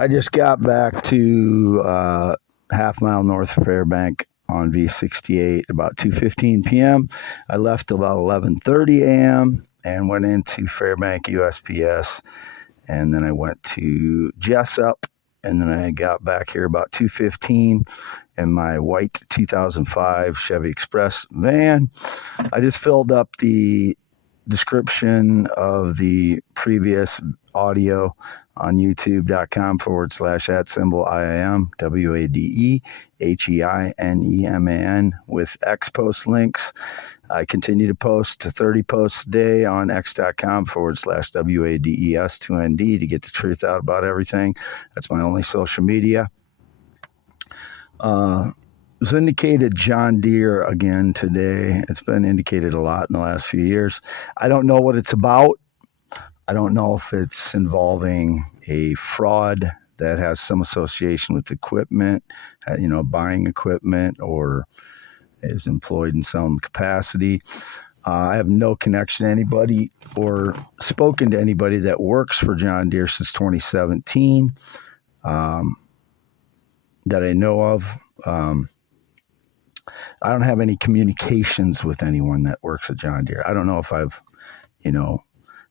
I just got back to half mile north of Fairbank on V68 about 2:15 p.m. I left about 11:30 a.m. and went into Fairbank USPS, and then I went to Jessup, and then I got back here about 2:15 in my white 2005 Chevy Express van. I just filled up the description of the previous audio on youtube.com/@IAM WADEHEINEMAN with X post links. I continue to post 30 posts a day on x.com/WADES2ND to get the truth out about everything. That's my only social media. It was indicated John Deere again today. It's been indicated a lot in the last few years. I don't know what it's about. I don't know if it's involving a fraud that has some association with equipment, buying equipment, or is employed in some capacity. I have no connection to anybody or spoken to anybody that works for John Deere since 2017 that I know of. I don't have any communications with anyone that works at John Deere. I don't know if I've,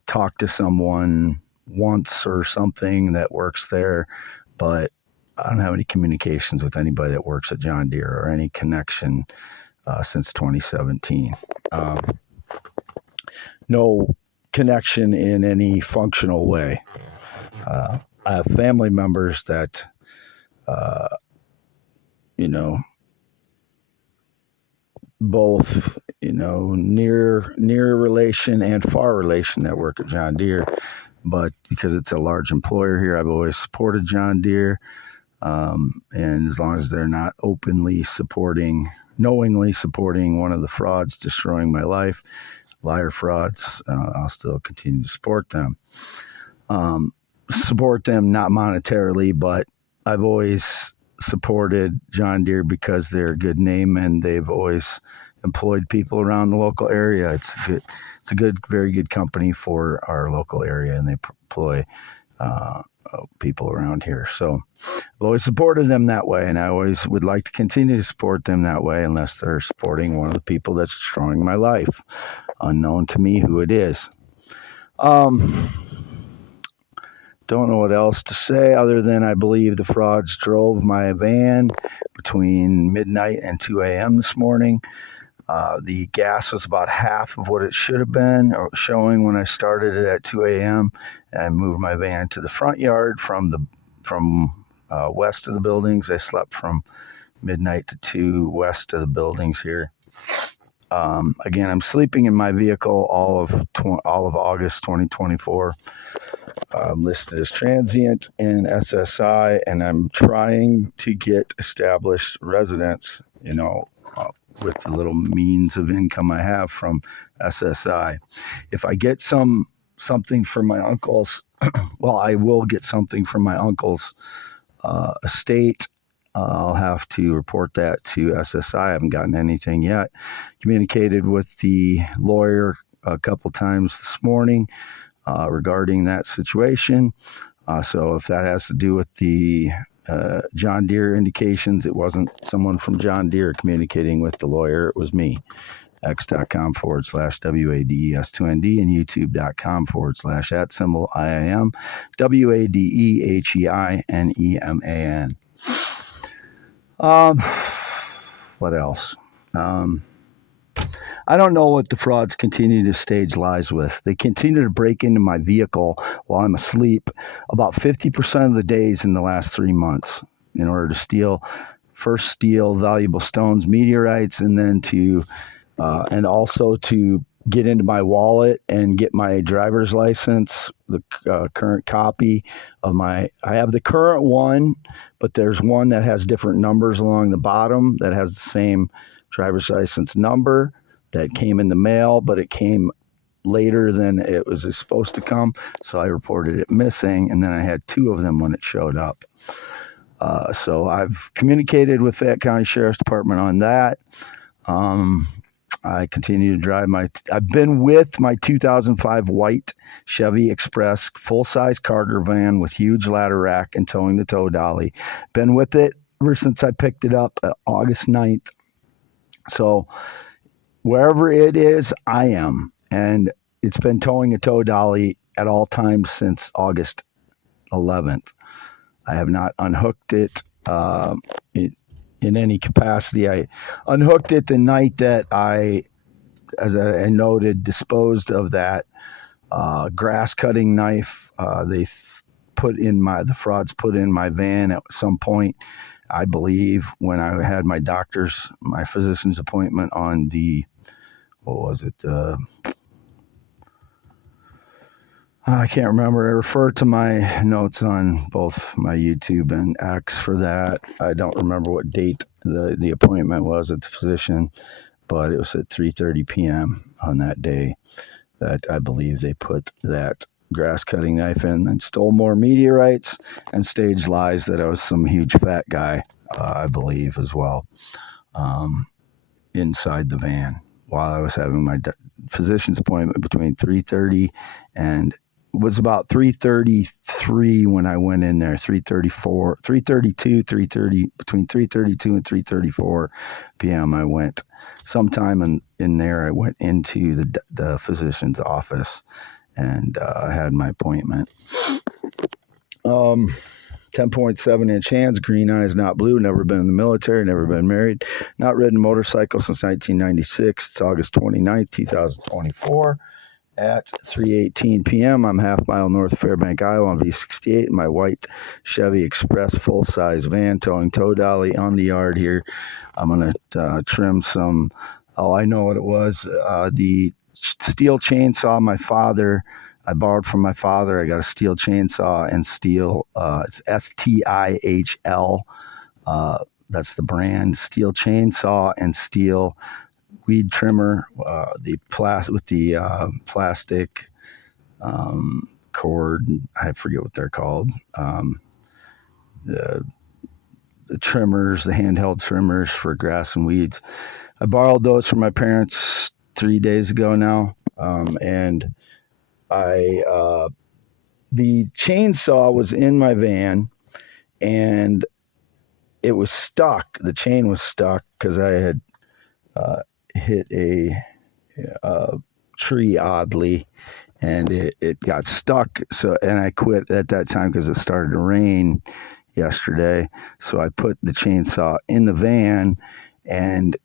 talked to someone once or something that works there, but I don't have any communications with anybody that works at John Deere or any connection since 2017. No connection in any functional way. I have family members that, both, near relation and far relation that work at John Deere. But because it's a large employer here, I've always supported John Deere. And as long as they're not knowingly supporting one of the frauds destroying my life, liar frauds, I'll still continue to support them. Support them not monetarily, but I've always supported John Deere because they're a good name and they've always employed people around the local area. It's a very good company for our local area, and they employ people around here. So I've always supported them that way, and I always would like to continue to support them that way unless they're supporting one of the people that's destroying my life, unknown to me who it is. Don't know what else to say other than I believe the frauds drove my van between midnight and 2 a.m. this morning. The gas was about half of what it should have been showing when I started it at 2 a.m. and I moved my van to the front yard from west of the buildings. I slept from midnight to 2 west of the buildings here. Again, I'm sleeping in my vehicle all of August 2024. I'm listed as transient in SSI, and I'm trying to get established residence, with the little means of income I have from SSI. If I get something from my uncle's, I will get something from my uncle's estate. I'll have to report that to SSI. I haven't gotten anything yet. Communicated with the lawyer a couple times this morning regarding that situation. So if that has to do with the John Deere indications, it wasn't someone from John Deere communicating with the lawyer. It was me. x.com/WADES2ND and youtube.com/@IAM WADEHEINEMAN. What else? I don't know what the frauds continue to stage lies with. They continue to break into my vehicle while I'm asleep about 50% of the days in the last 3 months in order to steal valuable stones, meteorites, and then and also to get into my wallet and get my driver's license, the current copy of I have the current one, but there's one that has different numbers along the bottom that has the same driver's license number that came in the mail, but it came later than it was supposed to come. So I reported it missing, and then I had 2 of them when it showed up. So I've communicated with Fayette County Sheriff's Department on that. I continue to drive I've been with my 2005 white Chevy Express full-size cargo van with huge ladder rack and towing the tow dolly. Been with it ever since I picked it up August 9th. So wherever it is, I am. And it's been towing a tow dolly at all times since August 11th. I have not unhooked it in any capacity. I unhooked it the night that as I noted, disposed of that grass cutting knife. The frauds put in my van at some point, I believe, when I had my physician's appointment on I can't remember. I refer to my notes on both my YouTube and X for that. I don't remember what date the appointment was at the physician, but it was at 3:30 p.m. on that day that I believe they put that grass cutting knife in and stole more meteorites and staged lies that I was some huge fat guy, I believe as well, inside the van while I was having my physician's appointment between 3:30 and it was about 3:33 when I went in there, 3:34, 3:32, 3:30, between 3:32 and 3:34 p.m. I went. Sometime in there, I went into the physician's office and had my appointment. 10.7-inch hands, green eyes, not blue, never been in the military, never been married, not ridden a motorcycle since 1996. It's August 29th, 2024. At 3:18 p.m., I'm half mile north of Fairbank, Iowa on V68 in my white Chevy Express full-size van towing tow dolly on the yard here. I'm going to trim some, I know what it was, the steel chainsaw I borrowed from my father. I got a steel chainsaw and steel, it's STIHL. That's the brand, steel chainsaw and steel weed trimmer, with the plastic cord. I forget what they're called. The trimmers, the handheld trimmers for grass and weeds. I borrowed those from my parents 3 days ago now, and the chainsaw was in my van, and it was stuck. The chain was stuck because I had hit a tree oddly, and it got stuck. So, and I quit at that time because it started to rain yesterday. So I put the chainsaw in the van, and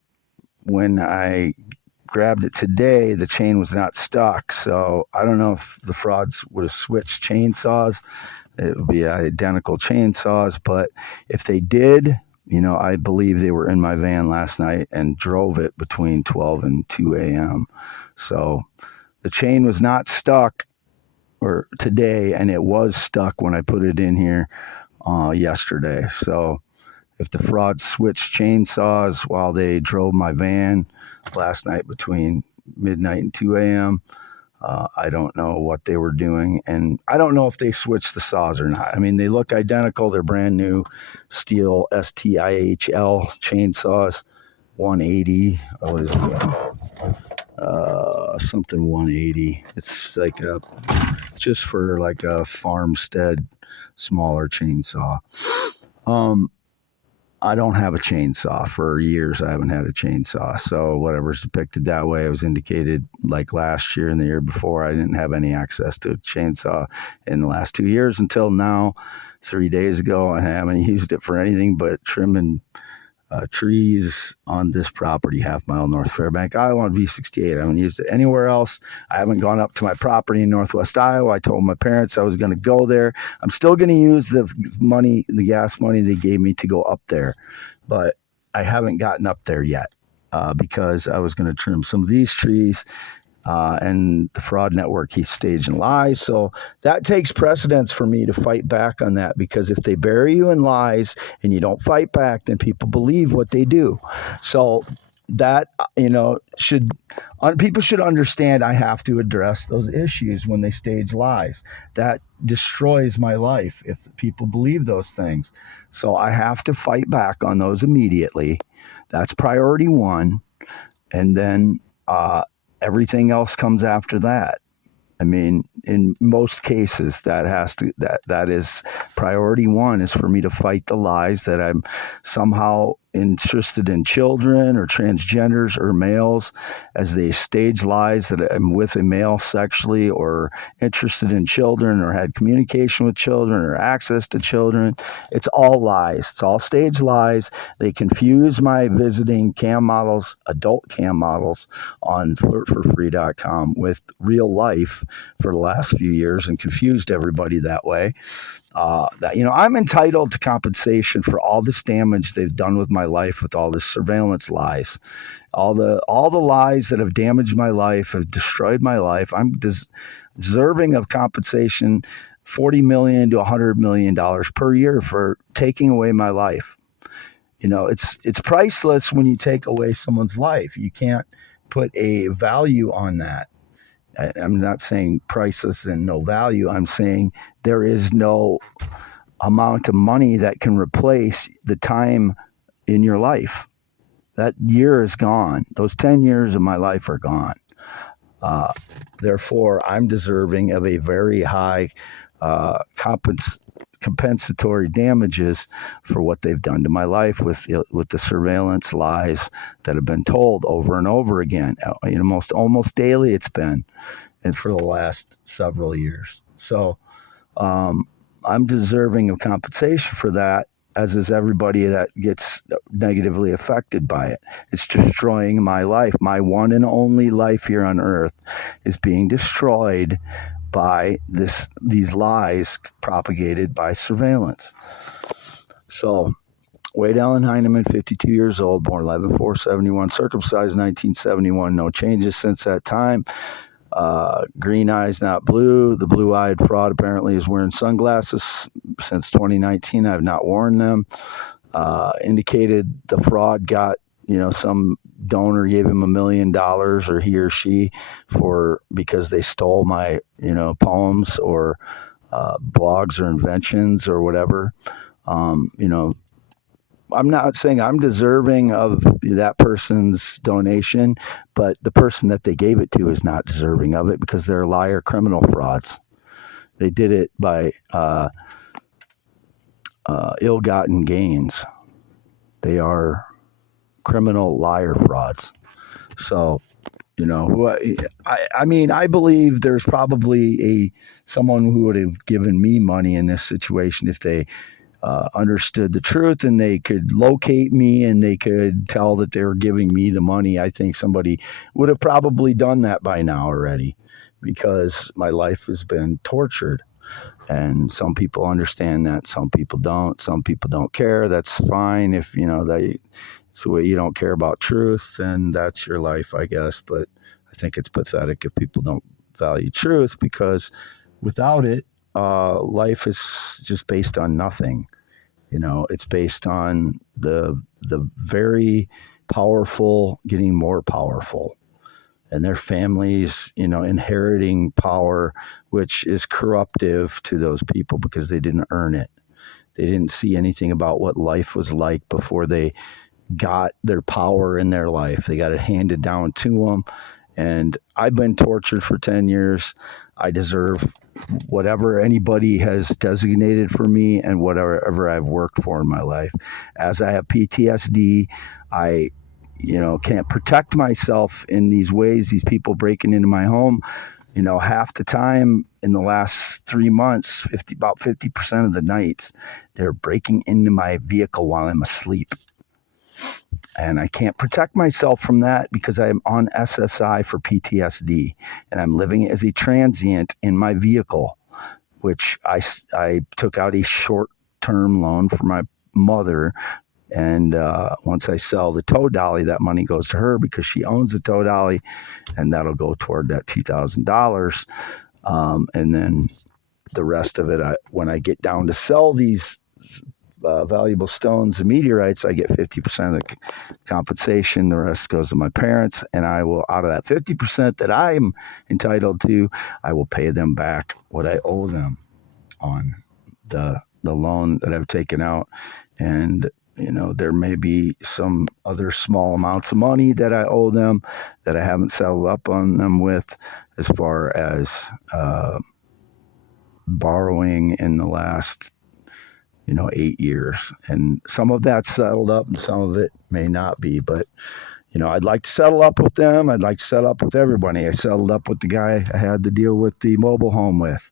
when I grabbed it today, the chain was not stuck. So I don't know if the frauds would have switched chainsaws. It would be identical chainsaws, but if they did, I believe they were in my van last night and drove it between 12 and 2 a.m. So the chain was not stuck today, and it was stuck when I put it in here yesterday. So if the frauds switched chainsaws while they drove my van last night between midnight and 2 a.m., I don't know what they were doing, and I don't know if they switched the saws or not. I mean, they look identical. They're brand new steel STIHL chainsaws, 180. What is it? Something 180. It's just for like a farmstead smaller chainsaw. I don't have a chainsaw. For years, I haven't had a chainsaw. So whatever's depicted that way, it was indicated like last year and the year before, I didn't have any access to a chainsaw in the last 2 years until now, 3 days ago. I haven't used it for anything but trimming trees on this property, half mile north Fairbank, Iowa on V68. I haven't used it anywhere else. I haven't gone up to my property in Northwest Iowa. I told my parents I was going to go there. I'm still going to use the gas money they gave me to go up there, but I haven't gotten up there yet because I was going to trim some of these trees. And the fraud network keeps staging lies. So that takes precedence for me to fight back on that, because if they bury you in lies and you don't fight back, then people believe what they do. So that, people should understand I have to address those issues when they stage lies. That destroys my life if people believe those things. So I have to fight back on those immediately. That's priority one. and then everything else comes after that. I mean, in most cases, that is priority one, is for me to fight the lies that I'm somehow interested in children or transgenders or males, as they stage lies that I'm with a male sexually, or interested in children, or had communication with children, or access to children. It's all lies. It's all stage lies. They confuse my visiting cam models, adult cam models on flirtforfree.com, with real life for the last few years, and confused everybody that way. That, I'm entitled to compensation for all this damage they've done with my life, with all this surveillance lies, all the lies that have damaged my life, have destroyed my life. I'm deserving of compensation, $40 million to $100 million per year, for taking away my life. It's priceless when you take away someone's life. You can't put a value on that. I'm not saying priceless and no value. I'm saying there is no amount of money that can replace the time in your life. That year is gone. Those 10 years of my life are gone. Therefore, I'm deserving of a very high compensatory damages for what they've done to my life with the surveillance lies that have been told over and over again. Almost daily it's been, and for the last several years. So I'm deserving of compensation for that, as is everybody that gets negatively affected by it. It's destroying my life. My one and only life here on earth is being destroyed by these lies propagated by surveillance. So, Wade Allen Heineman, 52 years old, born 11/4/71, circumcised 1971. No changes since that time. Green eyes, not blue. The blue-eyed fraud apparently is wearing sunglasses since 2019. I've not worn them. Indicated the fraud got, some donor gave him $1 million, or he or she, because they stole my, poems or blogs or inventions or whatever. I'm not saying I'm deserving of that person's donation, but the person that they gave it to is not deserving of it, because they're liar criminal frauds. They did it by ill-gotten gains. They are criminal liar frauds. So, I believe there's probably someone who would have given me money in this situation if they understood the truth, and they could locate me, and they could tell that they were giving me the money. I think somebody would have probably done that by now already, because my life has been tortured. And some people understand that, some people don't. Some people don't care. That's fine. If it's the way you don't care about truth, then that's your life, I guess. But I think it's pathetic if people don't value truth, because without it, life is just based on nothing. It's based on the very powerful getting more powerful, and their families, inheriting power, which is corruptive to those people because they didn't earn it. They didn't see anything about what life was like before they got their power in their life. They got it handed down to them. And I've been tortured for 10 years. I deserve whatever anybody has designated for me, and whatever I've worked for in my life. As I have PTSD, I can't protect myself in these ways. These people breaking into my home, half the time in the last 3 months, about 50% of the nights, they're breaking into my vehicle while I'm asleep. And I can't protect myself from that because I'm on SSI for PTSD, and I'm living as a transient in my vehicle, which I took out a short-term loan for my mother. And once I sell the tow dolly, that money goes to her because she owns the tow dolly, and that'll go toward that $2,000. And then the rest of it, when I get down to sell these valuable stones and meteorites, I get 50% of the compensation. The rest goes to my parents, and I will, out of that 50% that I'm entitled to, I will pay them back what I owe them on the loan that I've taken out. And there may be some other small amounts of money that I owe them that I haven't settled up on them with, as far as borrowing in the last 8 years. And some of that's settled up and some of it may not be. But, I'd like to settle up with them. I'd like to settle up with everybody. I settled up with the guy I had to deal with the mobile home with.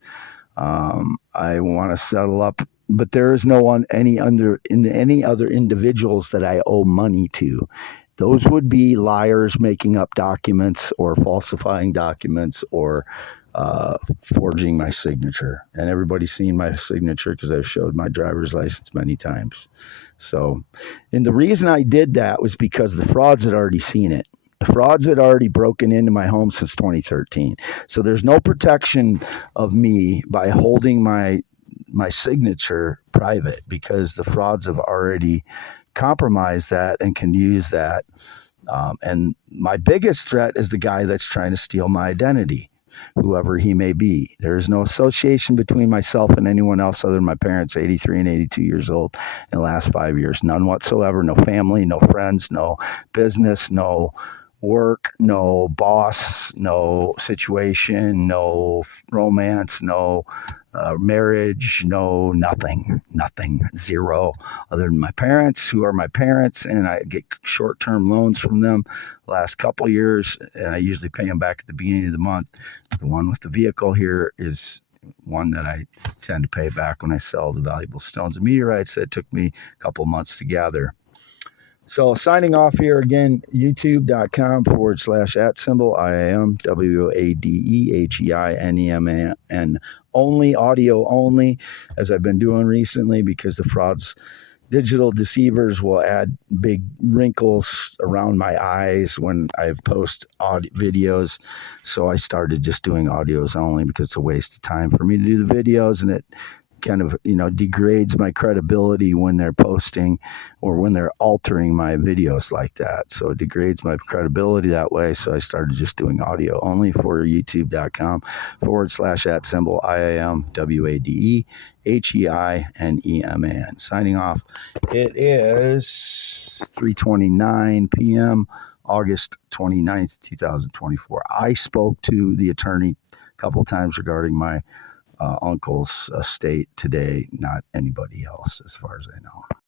I want to settle up, but there is no one, any other individuals that I owe money to. Those would be liars making up documents or falsifying documents or forging my signature. And everybody's seen my signature because I've showed my driver's license many times. So, and the reason I did that was because the frauds had already seen it. The frauds had already broken into my home since 2013. So there's no protection of me by holding my signature private, because the frauds have already compromised that and can use that. And my biggest threat is the guy that's trying to steal my identity, whoever he may be. There is no association between myself and anyone else other than my parents, 83 and 82 years old, in the last 5 years. None whatsoever. No family, no friends, no business, no work, no boss, no situation, no romance, no marriage, no nothing, zero, other than my parents, who are my parents, and I get short-term loans from them the last couple of years, and I usually pay them back at the beginning of the month. The one with the vehicle here is one that I tend to pay back when I sell the valuable stones and meteorites that took me a couple months to gather. So signing off here again, youtube.com/@symbol IAMWADEHEINEMAN. Only audio only, as I've been doing recently, because the frauds, digital deceivers will add big wrinkles around my eyes when I post videos. So I started just doing audios only because it's a waste of time for me to do the videos, and it kind of degrades my credibility when they're posting or when they're altering my videos like that. So it degrades my credibility that way. So I started just doing audio only for youtube.com/@symbol IAMWADEHEINEMAN. Signing off. It is 3:29 p.m. August 29th, 2024. I spoke to the attorney a couple times regarding my uncle's estate today, not anybody else, as far as I know.